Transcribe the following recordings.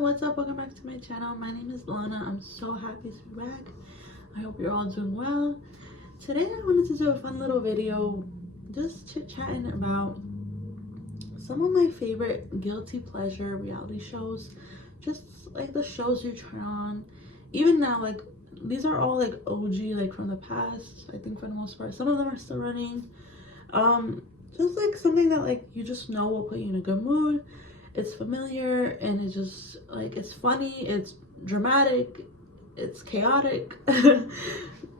what's up? Welcome back to my channel. My name is Lana. I'm so happy to be back. I hope you're all doing well. Today I wanted to do a fun little video just chit-chatting about some of my favorite guilty pleasure reality shows, just like the shows you turn on even now. Like, these are all like OG, like from the past, I think, for the most part. Some of them are still running. Just like something that like you just know will put you in a good mood. It's familiar and it's just like, it's funny, it's dramatic, it's chaotic.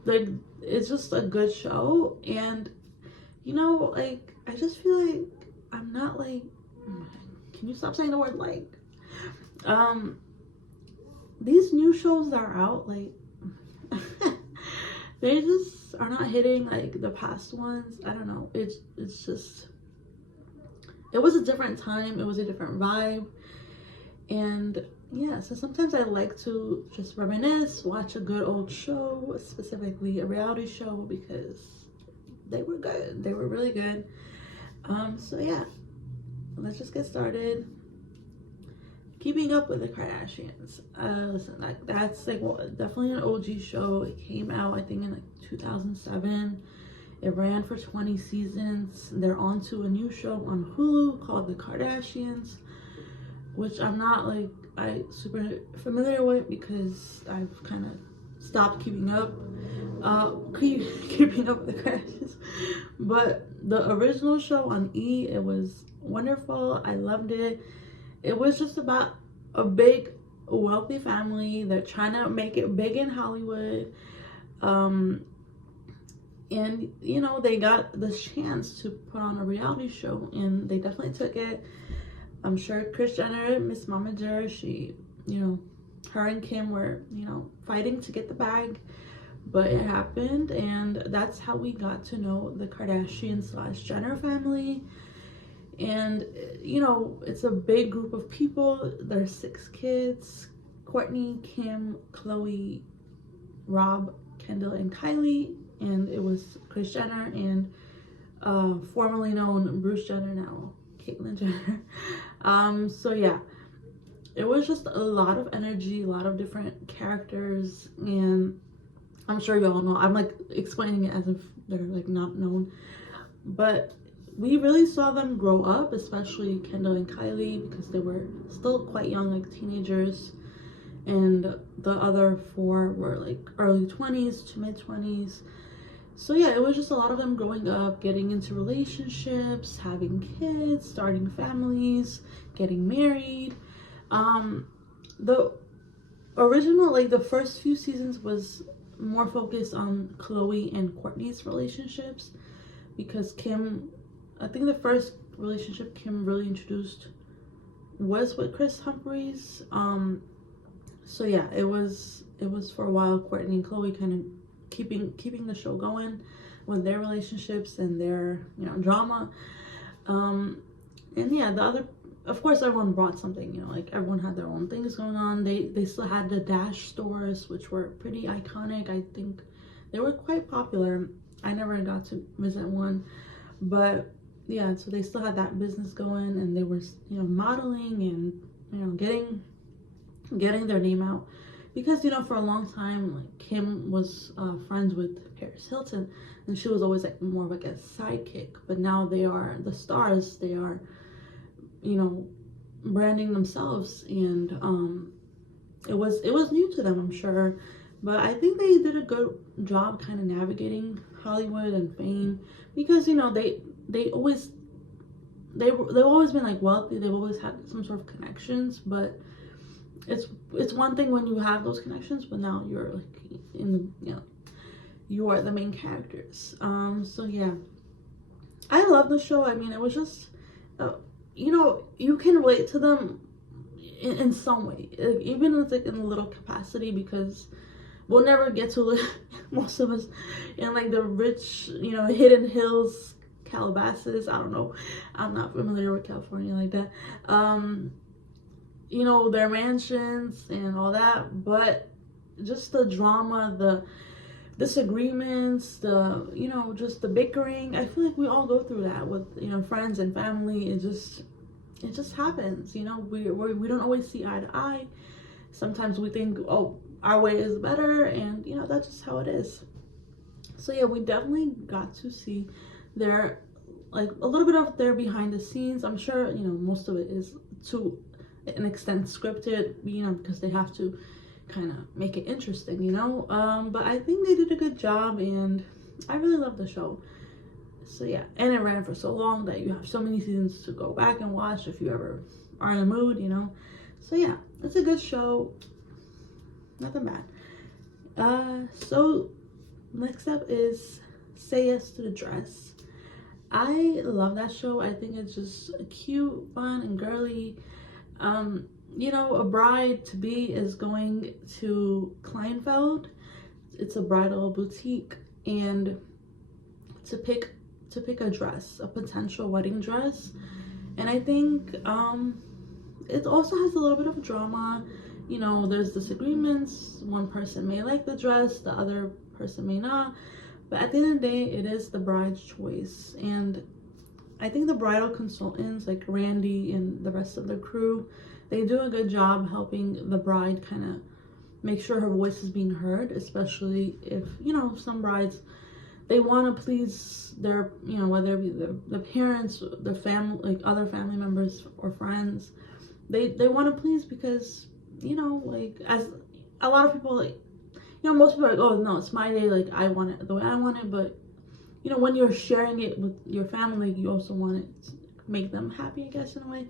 Like, it's just a good show. And you know, like, I just feel like I'm not like, can you stop saying the word like? These new shows that are out, like, they just are not hitting like the past ones. I don't know, it's just, it was a different time, it was a different vibe. And yeah, so sometimes I like to just reminisce, watch a good old show, specifically a reality show, because they were good, they were really good. So yeah, let's just get started. Keeping Up with the Kardashians. Listen, like, that's like, well, definitely an OG show. It came out, I think, in like 2007. It ran for 20 seasons. They're on to a new show on Hulu called The Kardashians, which I'm not like super familiar with because I've kind of stopped keeping up keeping up with the Kardashians. But the original show on E, it was wonderful. I loved it. It was just about a big wealthy family. They're trying to make it big in Hollywood. And you know, they got the chance to put on a reality show and they definitely took it. I'm sure Kris Jenner, Miss Momager, she, you know, her and Kim were, you know, fighting to get the bag, but it happened. And that's how we got to know the Kardashian/Jenner family. And you know, it's a big group of people. There's 6 kids: Kourtney, Kim, Khloe, Rob, Kendall, and Kylie. And it was Kris Jenner and formerly known Bruce Jenner, now Caitlyn Jenner. So yeah, it was just a lot of energy, a lot of different characters, and I'm sure you all know, I'm like explaining it as if they're like not known, but we really saw them grow up, especially Kendall and Kylie, because they were still quite young, like teenagers, and the other 4 were like early 20s to mid 20s. So yeah, it was just a lot of them growing up, getting into relationships, having kids, starting families, getting married. The original, like the first few seasons, was more focused on Khloe and Kourtney's relationships, because Kim, I think the first relationship Kim really introduced was with Chris Humphries. So yeah, it was for a while Kourtney and Khloe kind of keeping the show going with their relationships and their, you know, drama. And yeah, the other, of course, everyone brought something, you know, like everyone had their own things going on. They still had the Dash stores, which were pretty iconic. I think they were quite popular. I never got to visit one, but yeah, so they still had that business going, and they were, you know, modeling and, you know, getting their name out, because, you know, for a long time, like, Kim was friends with Paris Hilton, and she was always like more of like a sidekick. But now they are the stars. They are, you know, branding themselves, and it was new to them, I'm sure, but I think they did a good job kind of navigating Hollywood and fame, because, you know, they've always been like wealthy. They've always had some sort of connections, but it's one thing when you have those connections, but now you're like in the, you know, you are the main characters. So yeah, I love the show. I mean, it was just, you know, you can relate to them in some way, even if it's like in a little capacity, because we'll never get to live, most of us, in like the rich, you know, Hidden Hills, Calabasas. I don't know, I'm not familiar with California like that. You know, their mansions and all that, but just the drama, the disagreements, the, you know, just the bickering. I feel like we all go through that with, you know, friends and family. It just, it just happens, you know. We don't always see eye to eye. Sometimes we think, oh, our way is better, and you know, that's just how it is. So yeah, we definitely got to see their, like, a little bit of their behind the scenes. I'm sure, you know, most of it is to an extent scripted, you know, because they have to kind of make it interesting, you know. But I think they did a good job, and I really love the show. So yeah, and it ran for so long that you have so many seasons to go back and watch if you ever are in a mood, you know. So yeah, it's a good show, nothing bad. So next up is Say Yes to the Dress. I love that show. I think it's just cute, fun, and girly. You know, a bride to be is going to Kleinfeld. It's a bridal boutique, and to pick a dress, a potential wedding dress. And I think it also has a little bit of drama. You know, there's disagreements. One person may like the dress, the other person may not. But at the end of the day, it is the bride's choice. And I think the bridal consultants, like Randy and the rest of the crew, they do a good job helping the bride kind of make sure her voice is being heard, especially if, you know, some brides, they want to please their, you know, whether it be the parents, the family, like other family members or friends. They want to please because, you know, like, as a lot of people, like, you know, most people are like, oh no, it's my day, like I want it the way I want it. But you know, when you're sharing it with your family, you also want it to make them happy, I guess, in a way.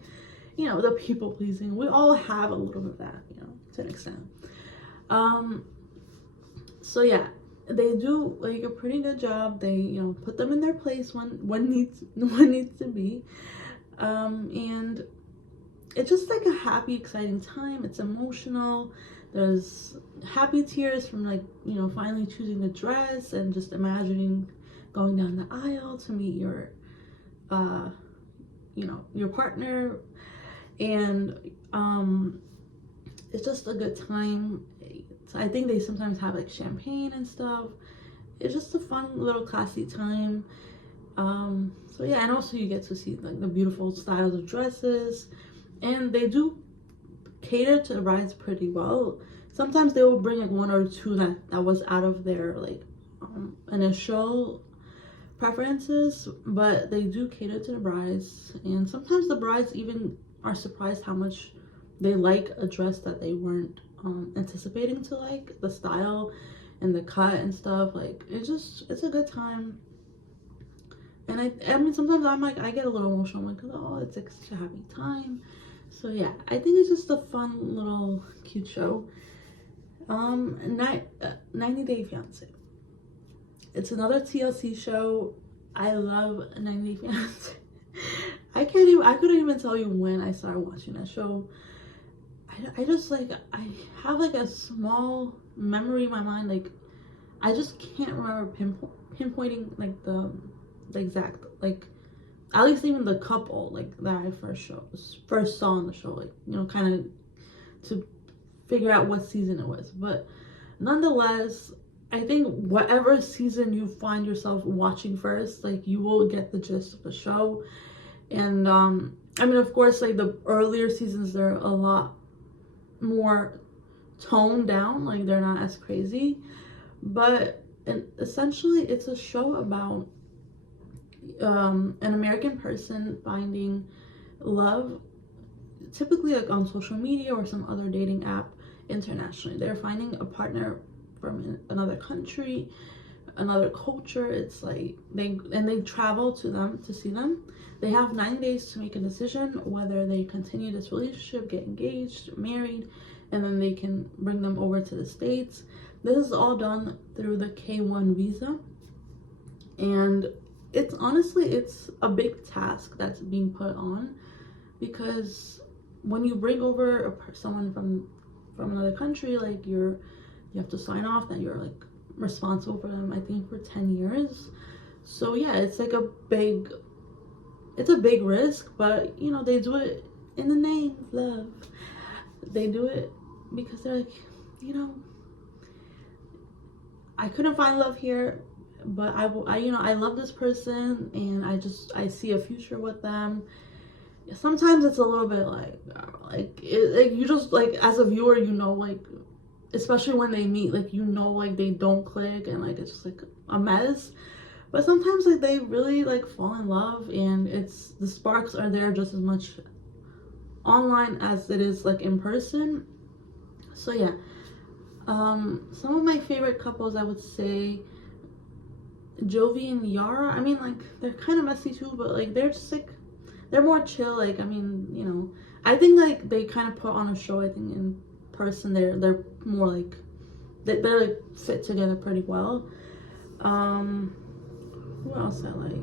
You know, the people pleasing, we all have a little bit of that, you know, to an extent. So yeah, they do like a pretty good job. They, you know, put them in their place when needs to be. And it's just like a happy, exciting time. It's emotional. There's happy tears from, like, you know, finally choosing the dress and just imagining going down the aisle to meet your you know, your partner. And it's just a good time. I think they sometimes have like champagne and stuff. It's just a fun little classy time. So yeah, and also you get to see like the beautiful styles of dresses, and they do cater to the brides pretty well. Sometimes they will bring like one or two that was out of their like initial preferences, but they do cater to the brides. And sometimes the brides even are surprised how much they like a dress that they weren't anticipating to like, the style and the cut and stuff. Like, it's a good time. And I mean, sometimes I'm like, I get a little emotional, like, oh, it's like such a happy time. So yeah, I think it's just a fun little cute show. 90 Day Fiancé. It's another TLC show. I love 90 Day Fiancé. I couldn't even tell you when I started watching that show. I just like, I have like a small memory in my mind. Like, I just can't remember pinpointing like the exact, like, at least even the couple like that I first saw on the show, like, you know, kind of to figure out what season it was. But nonetheless, I think whatever season you find yourself watching first, like, you will get the gist of the show. And I mean, of course, like the earlier seasons, they're a lot more toned down, like they're not as crazy. But essentially it's a show about an American person finding love, typically like on social media or some other dating app internationally. They're finding a partner from another country, another culture. It's like they travel to them to see them. They have 9 days to make a decision whether they continue this relationship, get engaged, married, and then they can bring them over to the States. This is all done through the K1 visa. And it's honestly, it's a big task that's being put on, because when you bring over someone from another country, like you have to sign off that you're like responsible for them, I think for 10 years. So yeah, it's like a big risk, but you know, they do it in the name of love. They do it because they're like, you know, I couldn't find love here, but I you know, I love this person, and I see a future with them. sometimes it's a little bit like you just like as a viewer, you know, like especially when they meet, like you know, like they don't click and like it's just like a mess. But sometimes like they really like fall in love, and it's the sparks are there just as much online as it is like in person. So yeah, some of my favorite couples, I would say Jovi and Yara. I mean, like they're kind of messy too, but like they're just like they're more chill. Like, I mean, you know, I think like they kind of put on a show. I think in person they're more like they're like fit together pretty well. Who else I like?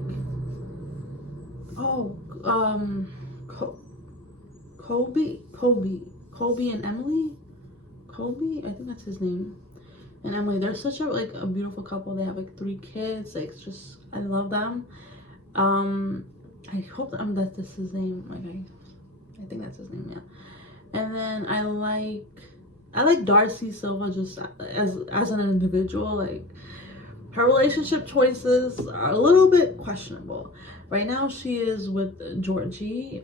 Oh, Kobe and Emily. Kobe, I think that's his name. And Emily, they're such a like a beautiful couple. They have like 3 kids. Like, it's just I love them. I hope that this is his name. Like I think that's his name. Yeah. And then I like Darcy Silva just as an individual. Like, her relationship choices are a little bit questionable. Right now, she is with Georgie.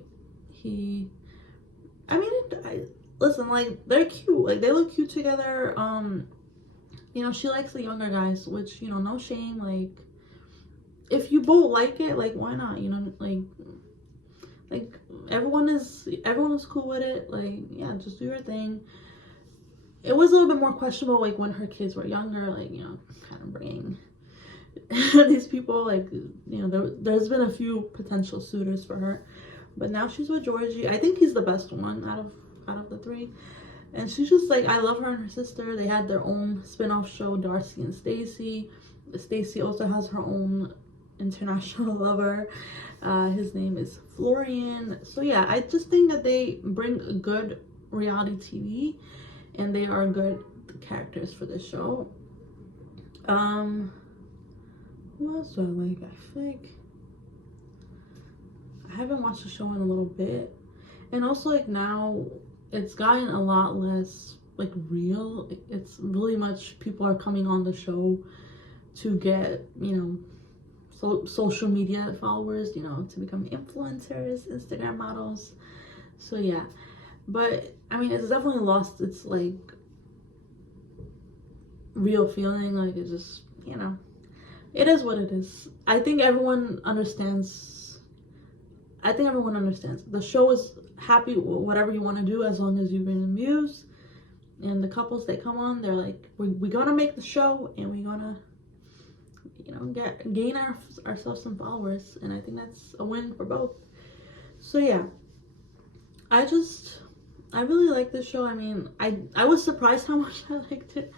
Listen, like they're cute. Like they look cute together. You know, she likes the younger guys, which, you know, no shame. Like, if you both like it, like why not? You know, like everyone is cool with it. Like, yeah, just do your thing. It was a little bit more questionable, like when her kids were younger, like, you know, kind of bringing these people, like, you know, there's been a few potential suitors for her, but now she's with Georgie. I think he's the best one out of the 3, and she's just like, I love her and her sister. They had their own spin-off show, Darcy and Stacy. Stacy also has her own international lover. His name is Florian. So yeah, I just think that they bring good reality TV, and they are good characters for the show. Who else do I like? I feel like I haven't watched the show in a little bit, and also like now it's gotten a lot less like real. It's really much people are coming on the show to get, you know, social media followers, you know, to become influencers, Instagram models. So yeah, but I mean, it's definitely lost its like real feeling. Like, it's just, you know, it is what it is. I think everyone understands. The show is happy with whatever you want to do, as long as you've been amused. And the couples that come on, they're like, we're gonna make the show, and we're gonna, you know, gain ourselves some followers. And I think that's a win for both. So yeah, I really like this show. I mean, I was surprised how much I liked it.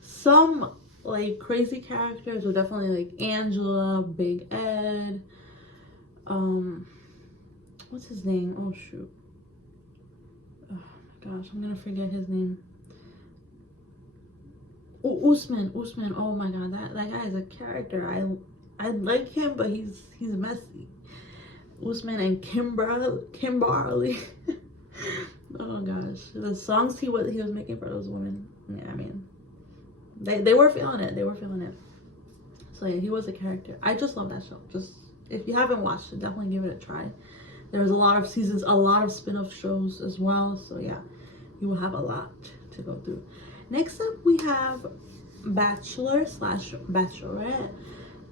Some like crazy characters were definitely like Angela, Big Ed, what's his name? Oh shoot. Oh my gosh, I'm gonna forget his name. Oh, Usman. Oh my god, that guy is a character. I like him, but he's messy. Usman and Kimberly. Oh gosh, the songs he was making for those women. Yeah, I mean, they were feeling it. So yeah, he was a character. I just love that show. Just, if you haven't watched it, definitely give it a try. There's a lot of seasons, a lot of spin-off shows as well. So yeah, you will have a lot to go through. Next up, we have Bachelor/Bachelorette.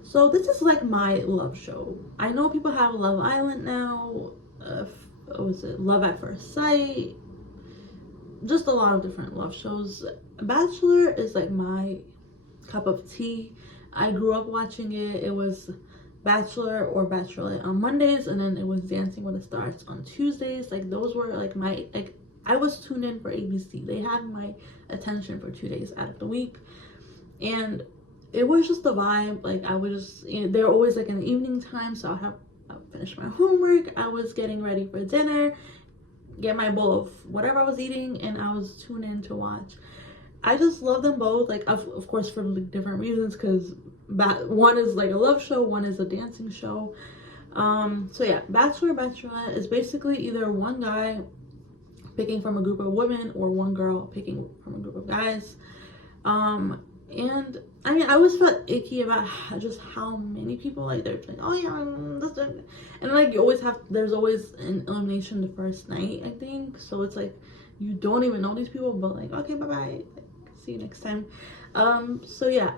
So this is like my love show. I know people have Love Island now. Was it Love at First Sight? Just a lot of different love shows. Bachelor is like my cup of tea. I grew up watching it. It was Bachelor or Bachelorette on Mondays, and then it was Dancing with the Stars on Tuesdays. Like, those were like my, like, I was tuned in for ABC. They had my attention for 2 days out of the week, and it was just the vibe. Like, I would just, you know, they're always like in the evening time, so I'll finish my homework. I was getting ready for dinner, get my bowl of whatever I was eating, and I was tuned in to watch. I just love them both, like, of course, for like different reasons, because one is like a love show, one is a dancing show. So yeah, Bachelor, Bachelorette is basically either one guy picking from a group of women or one girl picking from a group of guys. And I mean, I always felt icky about just how many people, like, they're like, oh yeah, and like, there's always an elimination the first night, I think. So it's like, you don't even know these people, but like, okay, bye bye, like, see you next time. So yeah,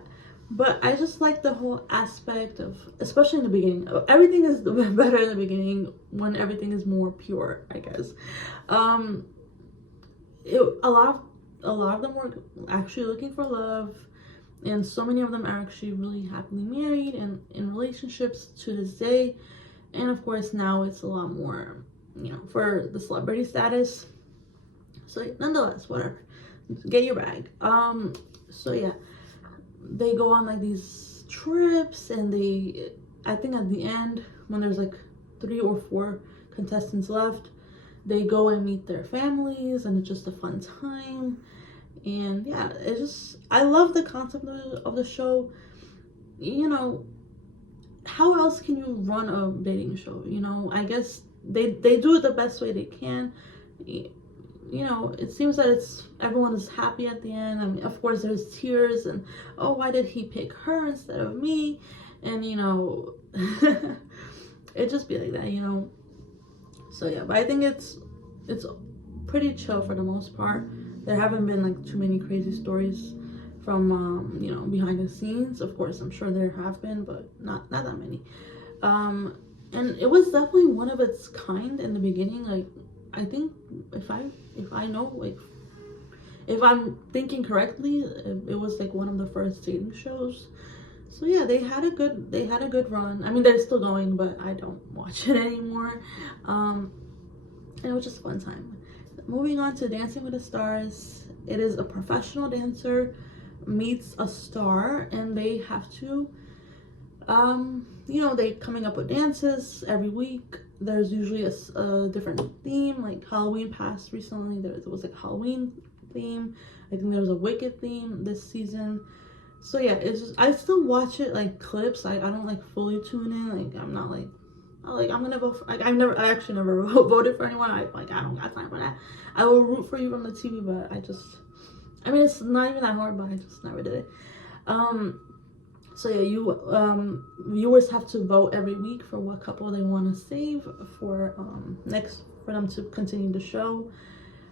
but I just like the whole aspect of, especially in the beginning, everything is better in the beginning when everything is more pure, I guess. A lot of them were actually looking for love, and so many of them are actually really happily married and in relationships to this day. And of course now it's a lot more, you know, for the celebrity status. So nonetheless, whatever, get your bag. So yeah, they go on like these trips, and I think at the end, when there's like 3 or 4 contestants left, they go and meet their families, and it's just a fun time. And yeah, I love the concept of the show. You know, how else can you run a dating show? You know, I guess they do it the best way they can. You know, it seems that everyone is happy at the end. I mean, of course there's tears and, oh, why did he pick her instead of me? And you know, it just be like that, you know. So yeah, but I think it's pretty chill for the most part. There haven't been like too many crazy stories from you know, behind the scenes. Of course, I'm sure there have been, but not that many. And it was definitely one of its kind in the beginning. Like, I think if I know, like, if I'm thinking correctly, it was like one of the first dating shows. So yeah, they had a good run. I mean, they're still going, but I don't watch it anymore. And it was just a fun time. Moving on to Dancing with the Stars, it is a professional dancer meets a star, and they have to, you know, they coming up with dances every week. There's usually a different theme. Like Halloween passed recently, there was like a Halloween theme. I think there was a Wicked theme this season. So yeah, it's just, I still watch it like clips. I don't like fully tune in. Like, I'm not like, oh, like, I'm gonna vote for, like, I actually never voted for anyone. I don't got time for that. I will root for you from the TV, but I mean, it's not even that hard, but I just never did it. So yeah, viewers have to vote every week for what couple they want to save for for them to continue the show.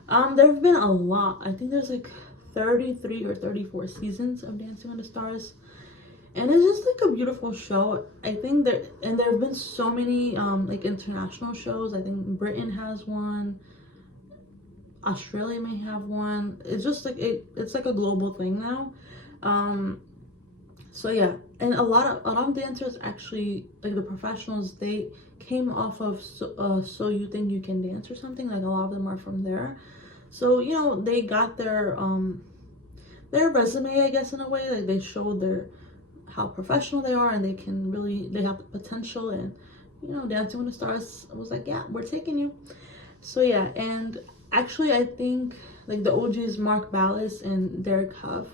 There have been a lot. I think there's like 33 or 34 seasons of Dancing with the Stars. And it's just like a beautiful show. I think there have been so many like international shows. I think Britain has one, Australia may have one. It's just like it's like a global thing now. So yeah, and a lot of dancers actually, like the professionals, they came off of So You Think You Can Dance or something. Like, a lot of them are from there. So, you know, they got their resume, I guess, in a way. Like, they showed how professional they are, and they have the potential. And, you know, Dancing with the Stars was like, yeah, we're taking you. So yeah, and actually I think like the OGs, Mark Ballas and Derek Huff.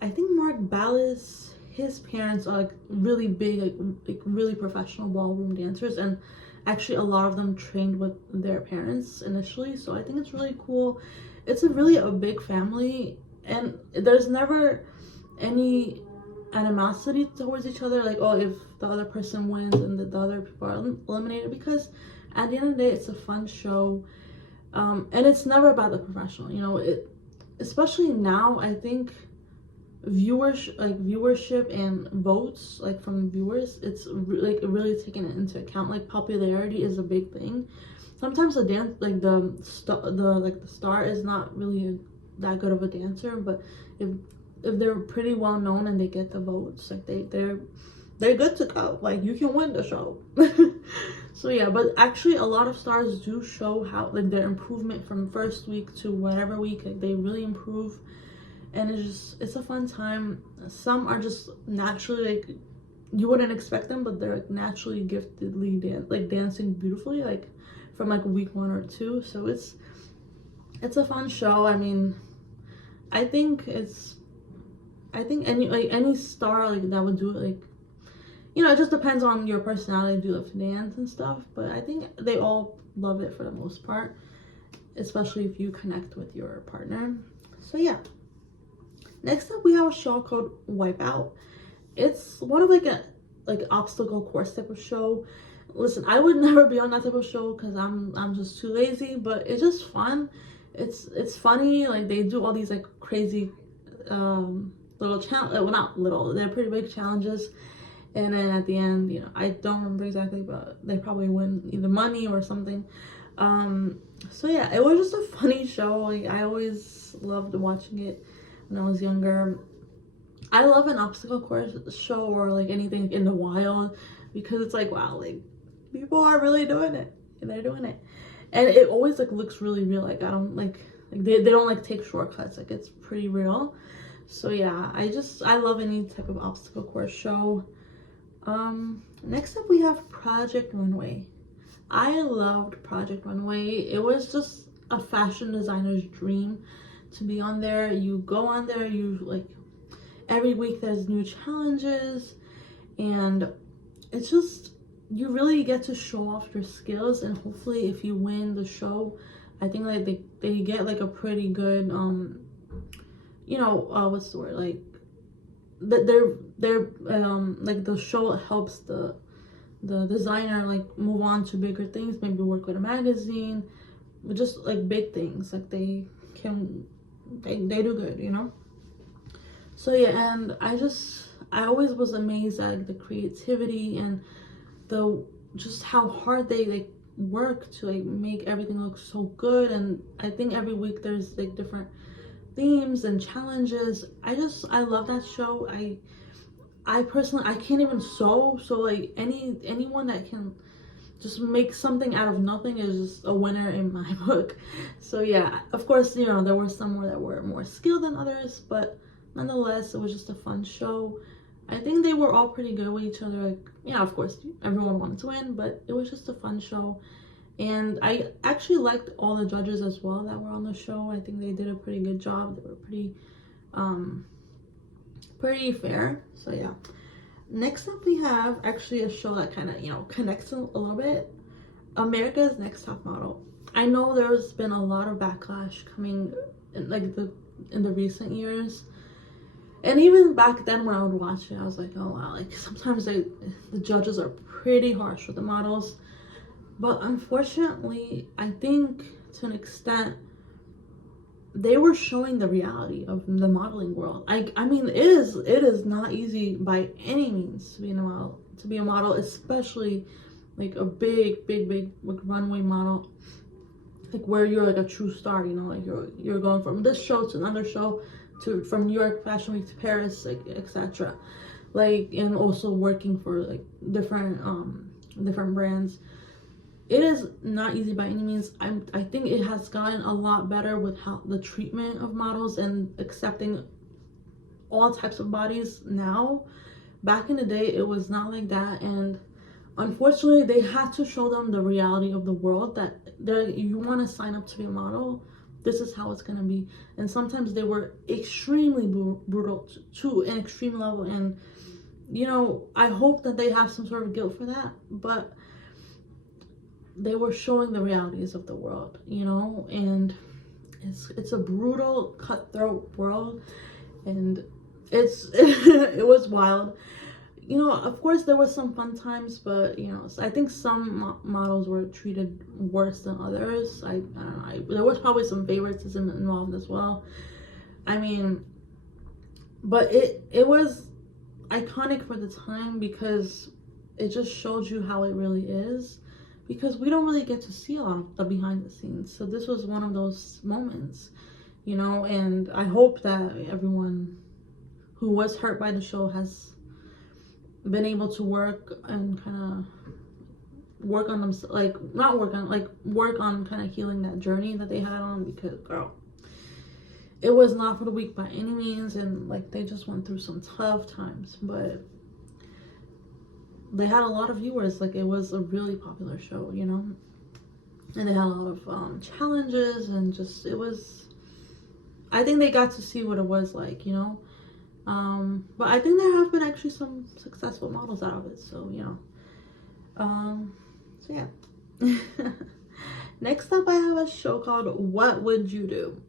I think Mark Ballas, his parents are like really big, like really professional ballroom dancers, and actually a lot of them trained with their parents initially. So I think it's really cool. It's really a big family, and there's never any animosity towards each other, like, oh, if the other person wins and the other people are eliminated, because at the end of the day, it's a fun show. And it's never about the professional, you know. Especially now, I think viewership and votes, like, from viewers, it's like really taken into account. Like, popularity is a big thing. Sometimes the dance, like the star is not really that good of a dancer, but if they're pretty well known and they get the votes, like they're good to go. Like, you can win the show. So yeah, but actually a lot of stars do show how, like, their improvement from first week to whatever week, like, they really improve, and it's a fun time. Some are just naturally, like, you wouldn't expect them, but they're like naturally giftedly dancing beautifully, like from like week 1 or 2. So it's a fun show. I mean, I think any star like that would do it, like, you know, it just depends on your personality. Do you love to dance and stuff? But I think they all love it for the most part, especially if you connect with your partner. So yeah, Next up, we have a show called Wipeout. It's one of like a obstacle course type of show. Listen, I would never be on that type of show because I'm just too lazy, but it's just fun. It's funny. Like, they do all these like crazy little challenge, well, not little, they're pretty big challenges, and then at the end, you know, I don't remember exactly, but they probably win either money or something. So yeah, it was just a funny show. Like, I always loved watching it when I was younger. I love an obstacle course show or like anything in the wild, because it's like, wow, like people are really doing it and they're doing it, and it always like looks really real. Like, I don't like they don't like take shortcuts. Like, it's pretty real. So yeah, I love any type of obstacle course show. Next up, we have Project Runway. I loved Project Runway. It was just a fashion designer's dream to be on there. You go on there, you like, every week there's new challenges, and it's just, you really get to show off your skills, and hopefully if you win the show, I think like they get like a pretty good you know, what's the word, like they're like the show helps the designer like move on to bigger things, maybe work with a magazine, but just like big things, like they do good, you know. So yeah, and I always was amazed at the creativity and the just how hard they like work to like make everything look so good. And I think every week there's like different themes and challenges. I love that show. I personally, I can't even sew, so like anyone that can just make something out of nothing is just a winner in my book. So yeah, of course, you know, there were some that were more skilled than others, but nonetheless, it was just a fun show. I think they were all pretty good with each other. Like, yeah, of course, everyone wanted to win, but it was just a fun show. And I actually liked all the judges as well that were on the show. I think they did a pretty good job. They were pretty fair. So yeah. Next up, we have actually a show that kind of, you know, connects a little bit. America's Next Top Model. I know there's been a lot of backlash coming in the recent years. And even back then when I would watch it, I was like, oh wow, like sometimes the judges are pretty harsh with the models. But unfortunately, I think to an extent, they were showing the reality of the modeling world. I mean, it is not easy by any means to be a model, especially like a big like runway model, like where you're like a true star, you know, like you're going from this show to another show, from New York Fashion Week to Paris, like etc. Like, and also working for like different brands. It is not easy by any means. I think it has gotten a lot better with how the treatment of models and accepting all types of bodies now. Back in the day, it was not like that, and unfortunately, they had to show them the reality of the world, that you want to sign up to be a model, this is how it's going to be. And sometimes they were extremely brutal to an extreme level, and you know, I hope that they have some sort of guilt for that, but they were showing the realities of the world, you know, and it's a brutal, cutthroat world, and it was wild. You know, of course there was some fun times, but you know, I think some models were treated worse than others. I don't know. There was probably some favoritism involved as well. I mean, but it was iconic for the time because it just showed you how it really is. Because we don't really get to see a lot of the behind the scenes. So this was one of those moments, you know, and I hope that everyone who was hurt by the show has been able to work and kind of work on them, work on kind of healing that journey that they had on, because girl, it was not for the weak by any means, and like they just went through some tough times, but they had a lot of viewers. Like, it was a really popular show, you know, and they had a lot of challenges, and just, it was, I think they got to see what it was like, you know. But I think there have been actually some successful models out of it, so you know. So yeah. Next up, I have a show called What Would You Do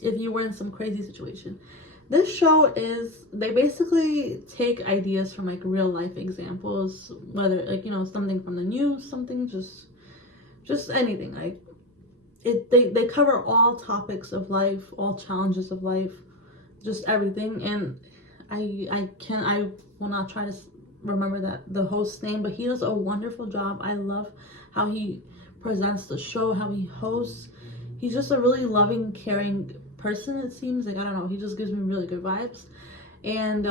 If You Were in Some Crazy Situation. This show is, they basically take ideas from like real life examples, whether like, you know, something from the news, something just anything. Like they cover all topics of life, all challenges of life, just everything. And I will not try to remember that the host's name, but he does a wonderful job. I love how he presents the show, how he hosts. He's just a really loving, caring person, it seems. Like, I don't know, he just gives me really good vibes. And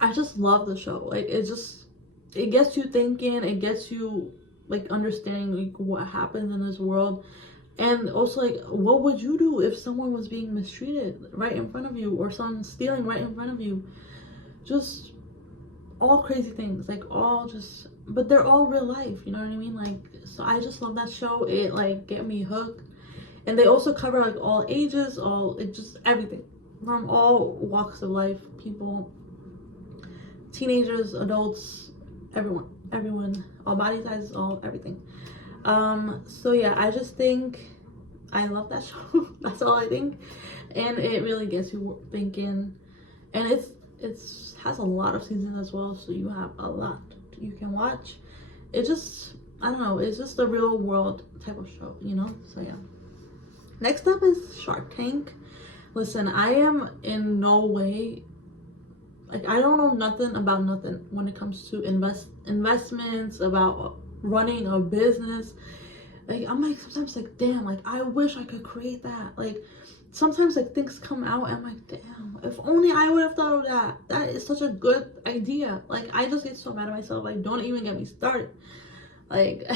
I just love the show. Like, it gets you thinking, it gets you like understanding like what happens in this world. And also, like, what would you do if someone was being mistreated right in front of you, or someone stealing right in front of you? Just all crazy things, like all just, but they're all real life, you know what I mean? Like, so I just love that show. It like get me hooked. And they also cover like all ages, it just everything from all walks of life, people, teenagers, adults, everyone, all body sizes, all everything. So yeah, I just think I love that show. That's all I think. And it really gets you thinking. And it's has a lot of seasons as well, so you have a lot you can watch. It just, I don't know, it's just a real world type of show, you know? So yeah. Next up is Shark Tank. Listen, I am in no way, like, I don't know nothing about nothing when it comes to investments, about running a business. Like, I'm like, sometimes like, damn, like, I wish I could create that. Like, sometimes like things come out and I'm like, damn, if only I would have thought of that. That is such a good idea. Like, I just get so mad at myself. Like, don't even get me started. Like,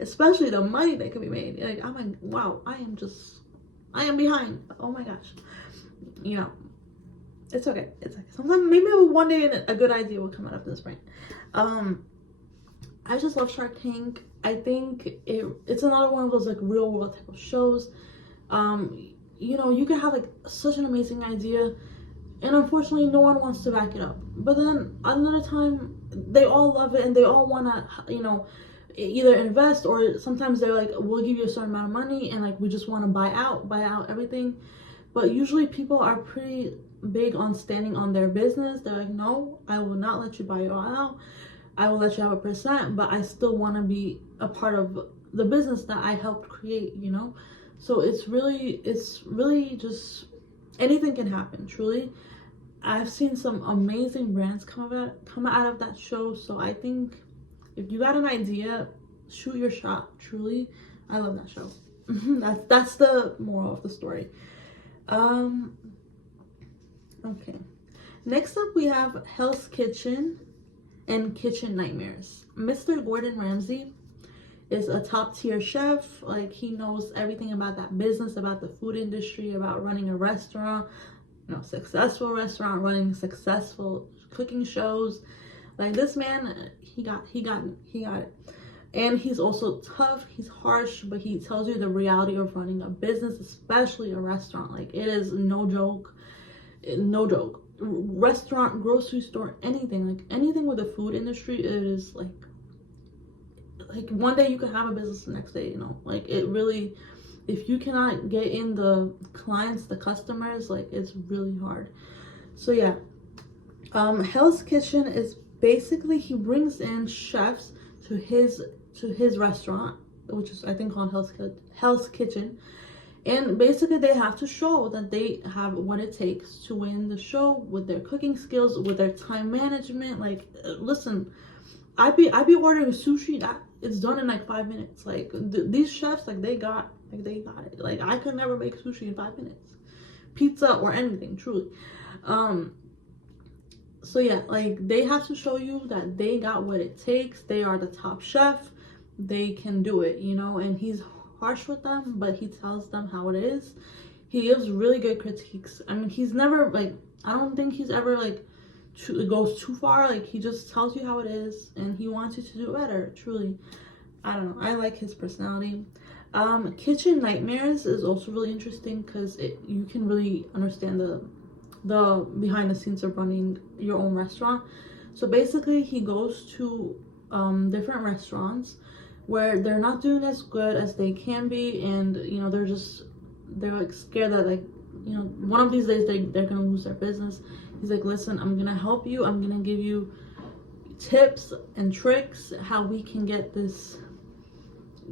especially the money that could be made. Like, I'm like, wow, I am behind. Oh my gosh. You know, it's okay. It's okay. Sometimes maybe one day a good idea will come out of this brain. I just love Shark Tank. I think it's another one of those like real world type of shows. You know, you can have like such an amazing idea, and unfortunately no one wants to back it up. But then another time they all love it and they all want to, you know, either invest, or sometimes they're like, we'll give you a certain amount of money and like we just want to buy out everything. But usually people are pretty big on standing on their business. They're like, no, I will not let you buy it all out. I will let you have a percent, but I still want to be a part of the business that I helped create, you know? So it's really just, anything can happen, truly. I've seen some amazing brands come out of that show. So I think if you got an idea, shoot your shot, truly. I love that show. That's the moral of the story. Okay. Next up we have Hell's Kitchen and Kitchen Nightmares. Mr. Gordon Ramsay is a top tier chef. Like, he knows everything about that business, about the food industry, about running a restaurant, you know, successful restaurant, running successful cooking shows. Like, this man, he got it. And he's also tough, he's harsh, but he tells you the reality of running a business, especially a restaurant. Like, it is no joke. Restaurant, grocery store, anything, like anything with the food industry, it is like one day you could have a business, the next day, you know, like, it really, if you cannot get in the clients, the customers, like, it's really hard. So yeah, Hell's Kitchen is basically, he brings in chefs to his restaurant, which is I think called Hell's Kitchen. And basically they have to show that they have what it takes to win the show with their cooking skills, with their time management. Like, listen, I'd be ordering sushi that it's done in like 5 minutes. Like, these chefs, like, they got it. Like, I could never make sushi in 5 minutes, pizza or anything, truly. So yeah, like, they have to show you that they got what it takes. They are the top chef. They can do it, you know. And he's harsh with them, but he tells them how it is. He gives really good critiques. I mean, he's never like, I don't think he's ever like goes too far. Like, he just tells you how it is and he wants you to do better, truly. I don't know, I like his personality. Kitchen Nightmares is also really interesting because you can really understand the behind the scenes of running your own restaurant. So basically he goes to different restaurants where they're not doing as good as they can be, and you know, they're like scared that like you know, one of these days they're gonna lose their business. He's like, listen, I'm gonna help you. I'm gonna give you tips and tricks how we can get this,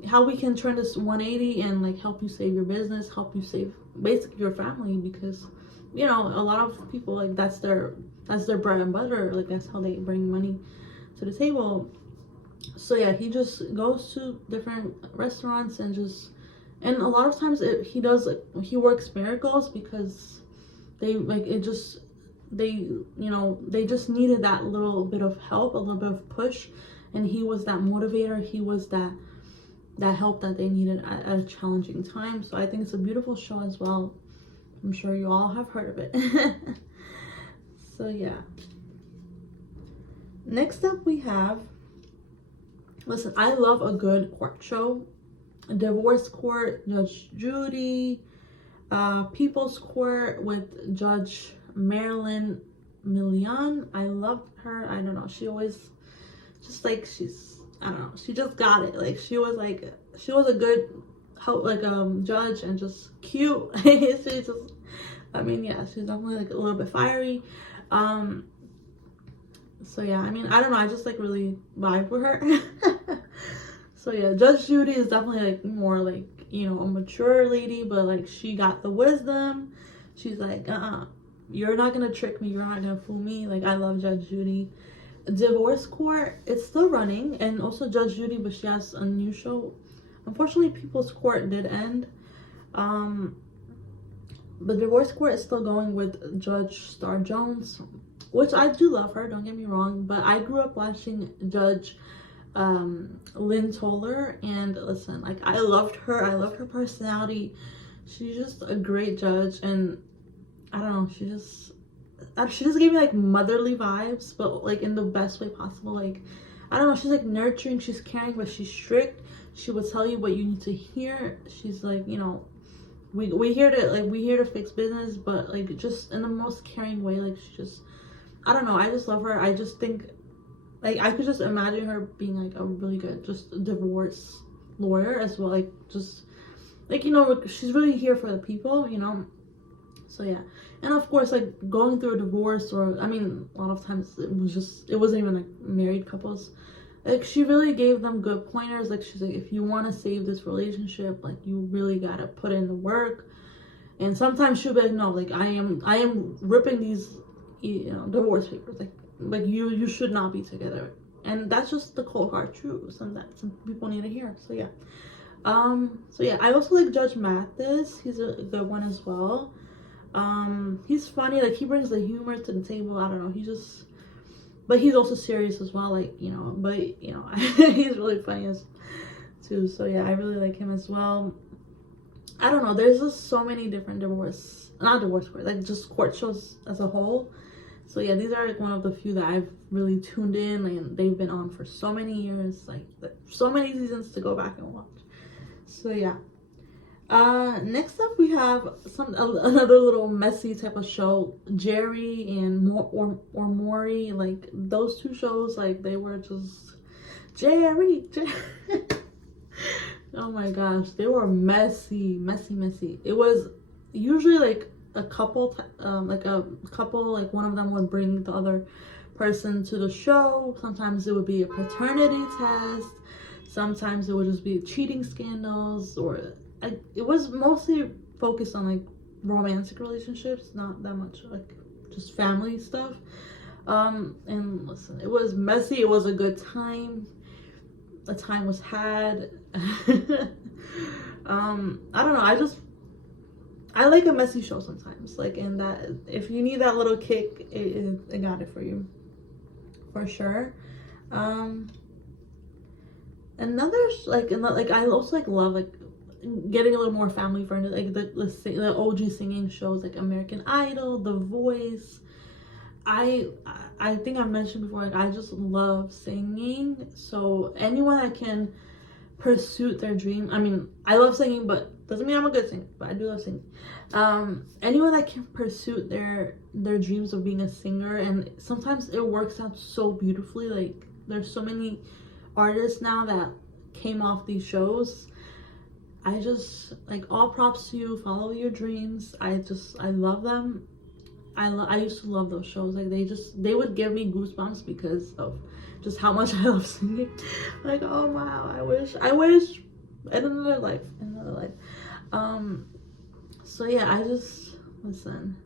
how we can turn this 180 and like help you save your business, help you save basically your family, because you know, a lot of people, like, that's their bread and butter, like that's how they bring money to the table. So yeah, he just goes to different restaurants and a lot of times he works miracles, because they just needed that little bit of help, a little bit of push, and he was that motivator. He was that help that they needed at a challenging time. So I think it's a beautiful show as well. I'm sure you all have heard of it. So yeah. Next up we have, listen, I love a good court show. Divorce Court, Judge Judy, People's Court with Judge Marilyn Milian. I love her. I don't know. She always just like, I don't know. She just got it. Like she was a good judge, and just cute. She's just, I mean, yeah, she's definitely like a little bit fiery. So yeah, I mean, I don't know. I just like really vibe with her. So yeah, Judge Judy is definitely like more like, you know, a mature lady, but like she got the wisdom. She's like, you're not gonna trick me, you're not gonna fool me. Like, I love Judge Judy. Divorce Court, it's still running, and also Judge Judy, but she has a new show. Unfortunately, People's Court did end. But Divorce Court is still going with Judge Star Jones, which I do love her, don't get me wrong, but I grew up watching Judge Lynn Toller, and listen, like, I loved her. I loved her personality. She's just a great judge, and I don't know, she just gave me like motherly vibes, but like in the best way possible. Like, I don't know, she's like nurturing, she's caring, but she's strict. She will tell you what you need to hear. She's like, you know, we here to fix business, but like just in the most caring way. Like, she just, I don't know, I just love her. I just think, like, I could just imagine her being like a really good just divorce lawyer as well. Like, just like, you know, she's really here for the people, you know. So yeah, and of course, like, going through a divorce, or I mean, a lot of times it wasn't even like married couples. Like, she really gave them good pointers. Like, she's like, if you want to save this relationship, like, you really gotta put in the work. And sometimes she'll be like, no, like, I am ripping these, you know, divorce papers. Like you should not be together. And that's just the cold hard truth. Some people need to hear. So yeah. So yeah, I also like Judge Mathis. He's a good one as well. He's funny. Like, he brings the humor to the table. I don't know. But he's also serious as well. Like, you know, but you know, he's really funny too. So yeah, I really like him as well. I don't know. There's just so many different not divorce court, like just court shows as a whole. So yeah, these are like one of the few that I've really tuned in, and they've been on for so many years, like so many seasons to go back and watch. So yeah. Next up we have another little messy type of show, Jerry and Maury. Like, those two shows, like, they were just Jerry. Oh my gosh, they were messy. It was usually like a couple, like one of them would bring the other person to the show. Sometimes it would be a paternity test. Sometimes it would just be cheating scandals, or it was mostly focused on like romantic relationships, not that much like just family stuff. And listen, it was messy. It was a good time. The time was had. I don't know. I like a messy show sometimes. Like, in that, if you need that little kick, it got it for you, for sure. Like I also like love like getting a little more family friendly, like the OG singing shows like American Idol, The Voice. I think I mentioned before, like, I just love singing. So anyone that can pursue their dream, I mean, I love singing, but doesn't mean I'm a good singer, but I do love singing. Anyone that can pursue their dreams of being a singer, and sometimes it works out so beautifully. Like, there's so many artists now that came off these shows. I just, like, all props to you. Follow your dreams. I love them. I used to love those shows. Like, they would give me goosebumps because of just how much I love singing. Like, oh wow, I wish in another life. So yeah, listen.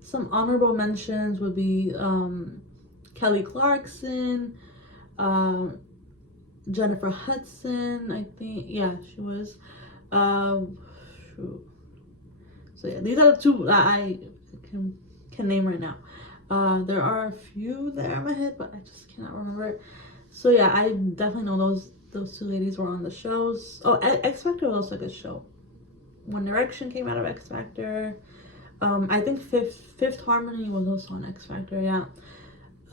Some honorable mentions would be Kelly Clarkson, Jennifer Hudson, I think. Yeah, she was. Shoot. So yeah, these are the two that I can name right now. There are a few there in my head, but I just cannot remember it. So yeah, I definitely know those two ladies were on the shows. Oh, X Factor was also a good show. One Direction came out of X Factor. I think Fifth Harmony was also on X Factor. Yeah.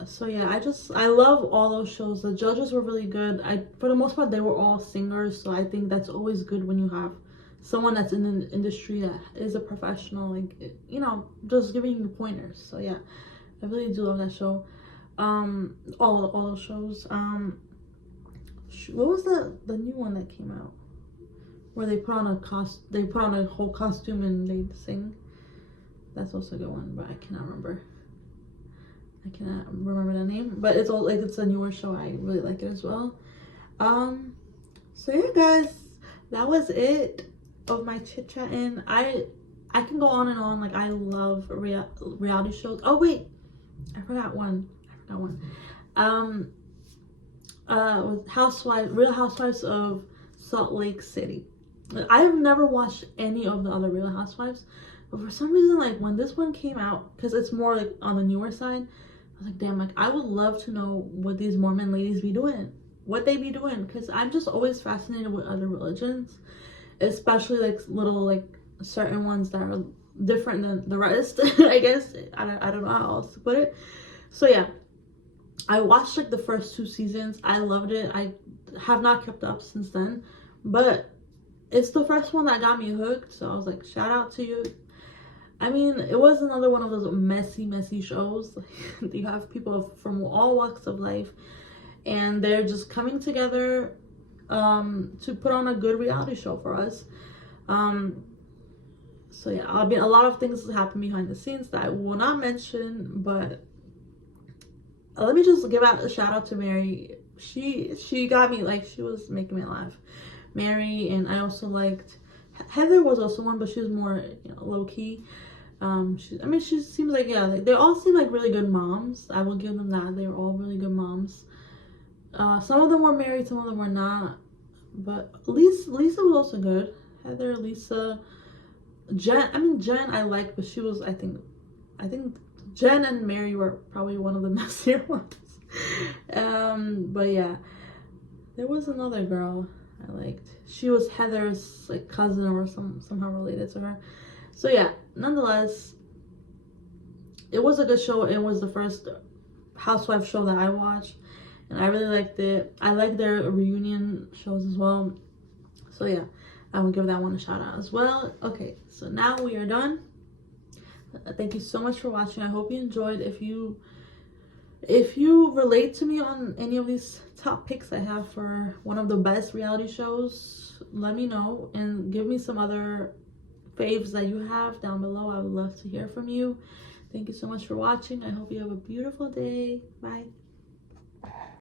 So yeah, I love all those shows. The judges were really good. For the most part, they were all singers, so I think that's always good when you have someone that's in the industry that is a professional, like, you know, just giving you pointers. So yeah, I really do love that show. All those shows. What was the new one that came out where they put on a whole costume and they sing? That's also a good one, but I cannot remember the name, but it's a newer show. I really like it as well. So yeah, guys, that was it of my chit chatting. I can go on and on. Like, I love reality shows. Oh wait, I forgot one. Real Housewives of Salt Lake City. I've never watched any of the other Real Housewives, but for some reason, like, when this one came out, because it's more like on the newer side, I was like, damn, like, I would love to know what these Mormon ladies be doing, what they be doing, because I'm just always fascinated with other religions, especially like little, like, certain ones that are different than the rest. I guess I don't know how else to put it. So yeah, I watched like the first 2 seasons. I loved it. I have not kept up since then, but it's the first one that got me hooked, so I was like, shout out to you. I mean, it was another one of those messy shows. You have people from all walks of life, and they're just coming together to put on a good reality show for us. So yeah, a lot of things happen behind the scenes that I will not mention, but let me just give out a shout out to Mary. She got me, like, she was making me laugh. Mary, and I also liked Heather was also one, but she was more, you know, low key. She seems like, yeah, like, they all seem like really good moms. I will give them that. They were all really good moms. Some of them were married, some of them were not. But Lisa was also good. Heather, Lisa, Jen I liked, but she was, I think Jen and Mary were probably one of the messier ones. But yeah, there was another girl I liked. She was Heather's, like, cousin or somehow related to her. So yeah, nonetheless, it was a good show. It was the first housewife show that I watched, and I really liked it. I like their reunion shows as well. So yeah, I will give that one a shout out as well. Okay, so now we are done. Thank you so much for watching. I hope you enjoyed. If you relate to me on any of these top picks I have for one of the best reality shows, let me know and give me some other faves that you have down below. I would love to hear from you. Thank you so much for watching. I hope you have a beautiful day. Bye.